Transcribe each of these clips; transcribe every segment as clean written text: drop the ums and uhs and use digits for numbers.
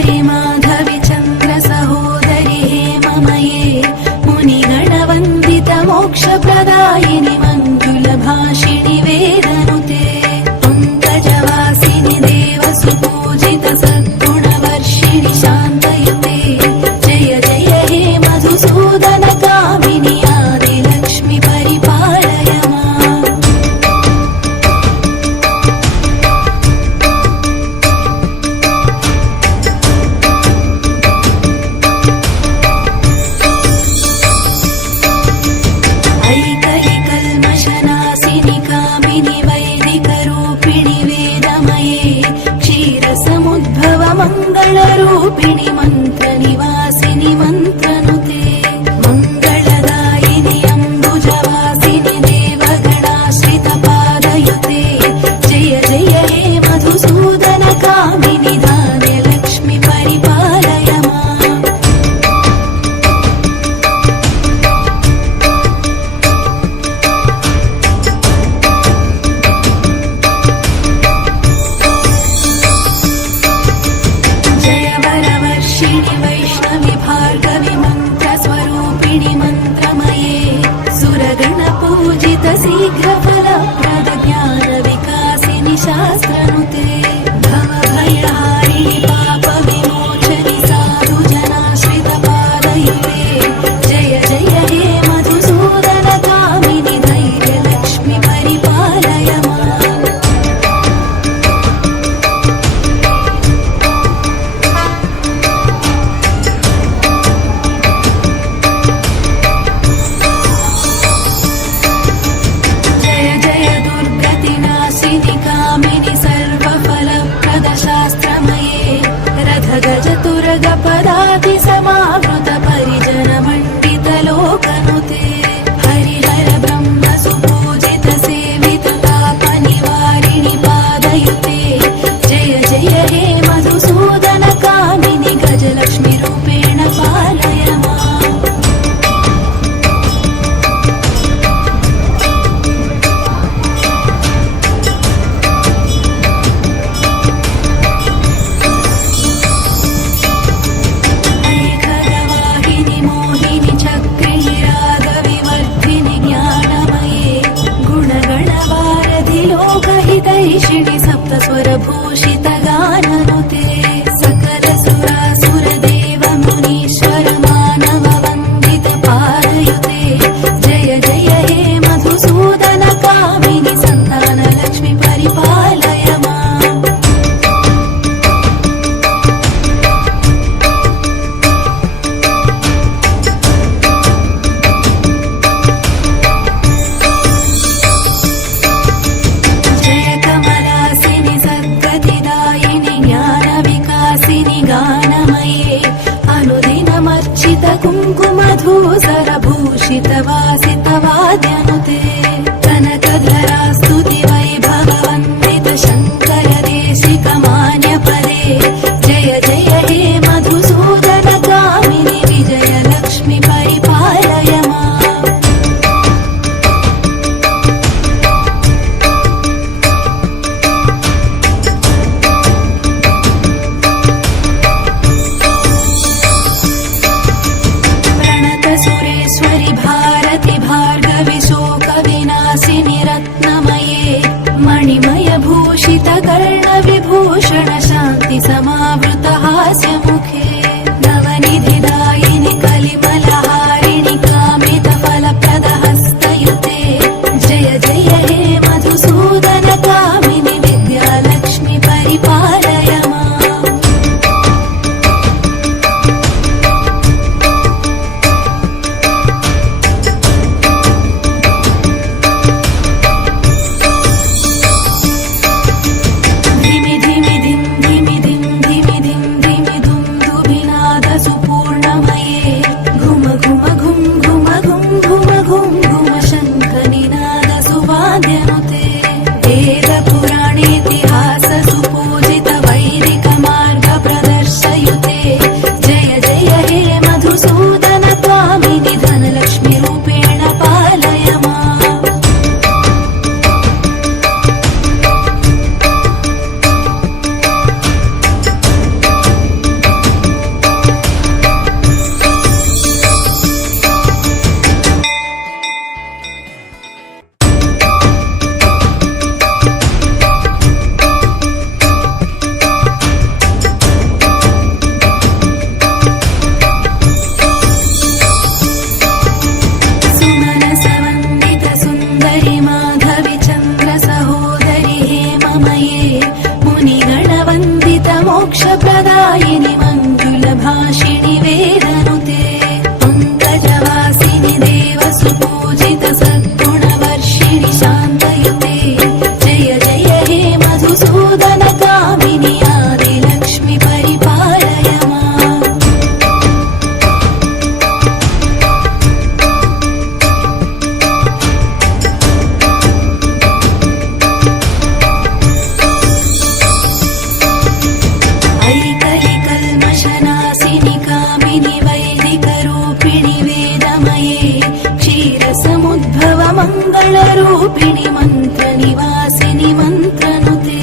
सुन्दरि माधवि चन्द्र सहोदरि हेममये मुनिगणवन्दित मोक्षप्रदायिनि मञ्जुलभाषिणि वेदनुते पङ्कजवासिनि देवसुपूजित सद्गुणवर्षिणि शान्तयुते जय जय हे मधुसूदन कामिनि आदिलक्ष्मि परिपालय माम्। ऐकैकल्मषनाशिनि कामिनि वैदिकरूपिणि वेदमये क्षीरसमुद्भव मङ्गलरूपिणि मन्त्रनिवासिनि मन्त्रनुते मङ्गलदायिनि अम्बुजवासिनि देवगणाश्रितपादयुते जय जय हे मधुसूदन कामिनि धान्यलक्ष्मि परिपालय माम्। जय वरवर्षिणि वैष्णवि भार्गवि मन्त्रस्वरूपिणि मन्त्रमये सुरगणपूजित शीघ्रफलप्रद ज्ञानविकासिनि शास्त्रनुते भवभयहारिणि पापविमोचनि साधुजनाश्रितपादयुते जय जय हे मधुसूदन कामिनि धैर्यलक्ष्मि परिपालय माम्। जय जय दुर्गतिनाशिनि कामिनि सर्वफलप्रद शास्त्रमये रथगजतुरगपदाति समावृत परिजनमण्डित लोकनुते हरिहर ब्रह्म सुपूजित सेवित तापनिवारिणि पादयुते जय जय हे मधुसूदन कामिनि गजलक्ष्मि रूपेण पालय माम्। स्वरूपिणि मन्त्रनिवासिनि मन्त्रनुते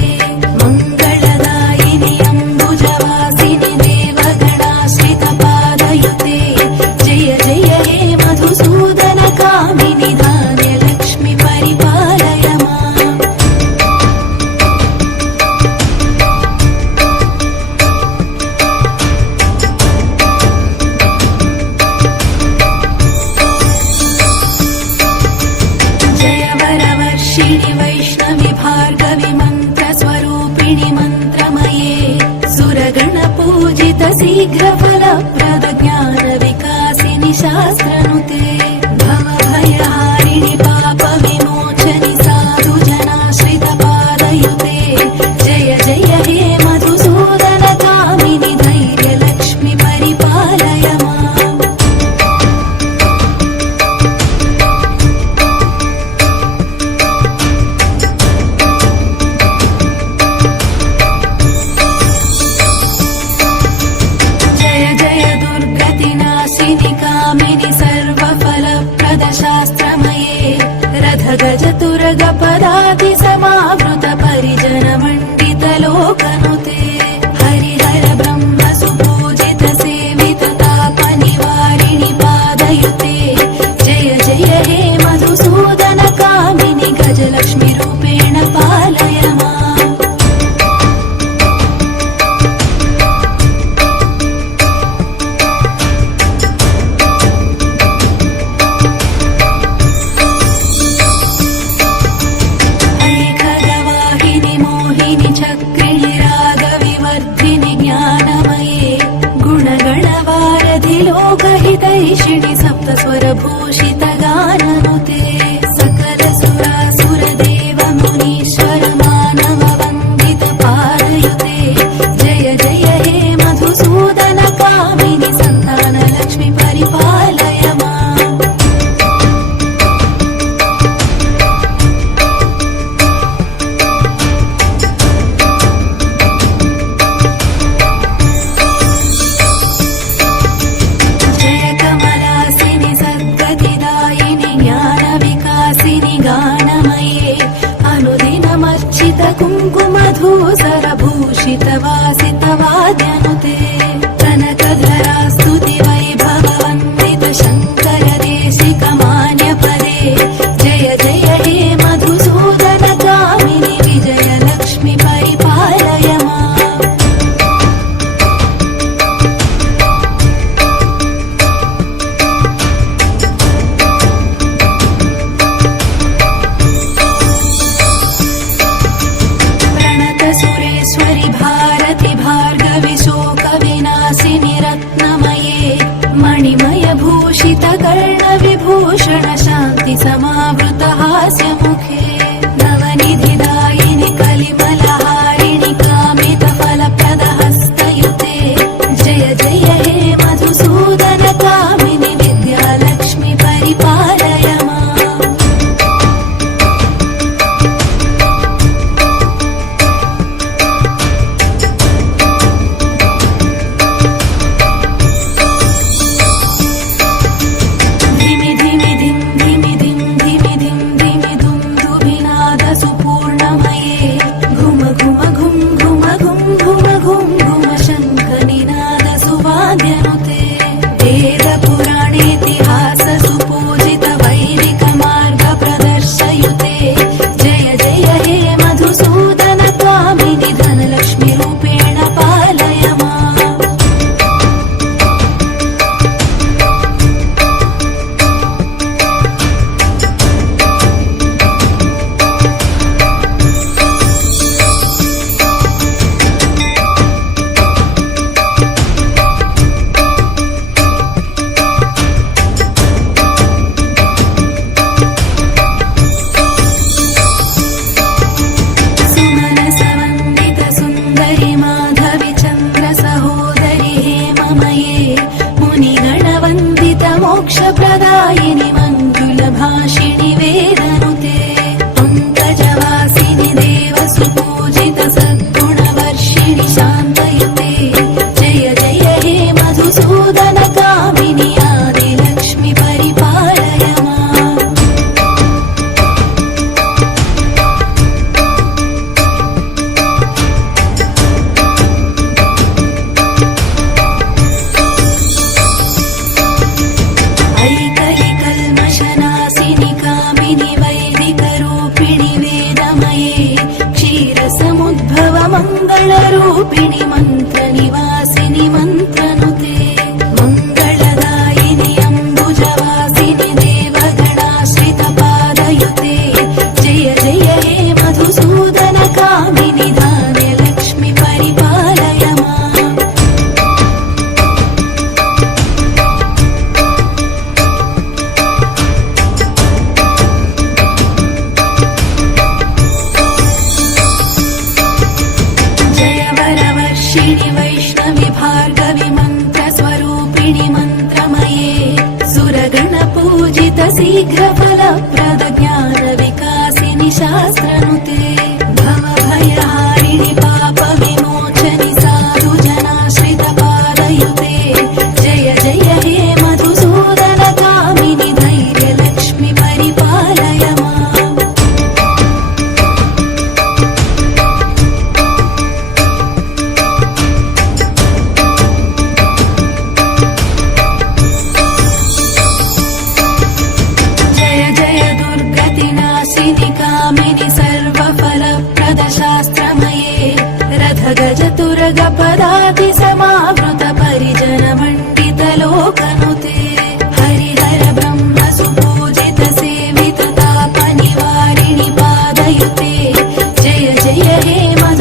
मङ्गलदायिनि अम्बुजवासिनि देवगणाश्रितपादयुते जय जय हे मधुसूदनकामिनि धान्यलक्ष्मि परिपालय माम् वरवर्षिणि वैष्णवि भार्गवि मन्त्रस्वरूपिणि मन्त्रमये सुरगणपूजित शीघ्रफलप्रद ज्ञानविकासिनि शास्त्रनुते भवभयहारिणि पापविमोचनि साधुजनाश्रितपादयुते जय जय हे मधुसूदनकामिनि धैर्यलक्ष्मि परिपालय माम् कामिनि सर्वफलप्रद शास्त्रमये रथगजतुरगपदाति समावृत परिजनमण्डित लोकनुते हरिहर ब्रह्म सुपूजित सेवित तापनिवारिणि पादयुते जय जय हे मधुसूदन कामिनि गजलक्ष्मि रूपेण पालय माम् चक्रिणि रागविवर्धिनि ज्ञानमये गुणगणवारधि लोकहितैषिणि सप्तस्वरभूषित गाननुते सकल सुरासुर देव मुनीश्वर मानव वन्दित पादयुते जय जय हे मधुसूदन कामिनि सन्तानलक्ष्मि परिपालय माम् गानमये अनुदिनमर्चित कुङ्कुमधूसरभूषित वासित वाद्यनुते कनकधरा स्तुति वैभववन्दित शङ्कर देशिक मान्यपदे जय जय हे मधुसूदन कामिनि विजयलक्ष्मि परिपालय माम् सुरेश्वरि भारति भार्गवि शोकविनाशिनि रत्नमये मणिमय भूषित कर्णविभूषण शान्ति समावृत हास्यमुखे नवनिधिदायिनि कलिमलहारिणि कामित फलप्रद हस्तयुते जय जय हे मधुसूदन कामिनि विद्यालक्ष्मि परिपालय माम् वेदपुराणेतिहास सुपूजित वैदिक मार्ग प्रदर्शयुते जय जय हे मधुसूदन कामिनि धनलक्ष्मि रूपेण पालय माम् मोक्षप्रदायिनि मङ्गलभाषिणि वेदनुते पङ्कजवासिनि देवसुपूजित सद्गुणवर्षिणि शान्तयुते जय जय हे मधुसूदन कामिनि आदिलक्ष्मि परिपालय माम् भार्गवि मन्त्रस्वरूपिणि मन्त्रमये सुरगणपूजित शीघ्रफलप्रद ज्ञानविकासिनि शास्त्रनुते भवभयहारिणि पापविमोचनि साधुजनाश्रितपादयुते जय जय हे मधुसूदनकामिनि धैर्यलक्ष्मि परिपालय माम् जय जय दुर्गतिनाशिनि कामिनि सर्वफलप्रद शास्त्रमये रथ गज तुरग पदाति समावृत परिजन मण्डित लोकनुते हरिहर ब्रह्म सुपूजित सेवित ताप निवारिणि पादयुते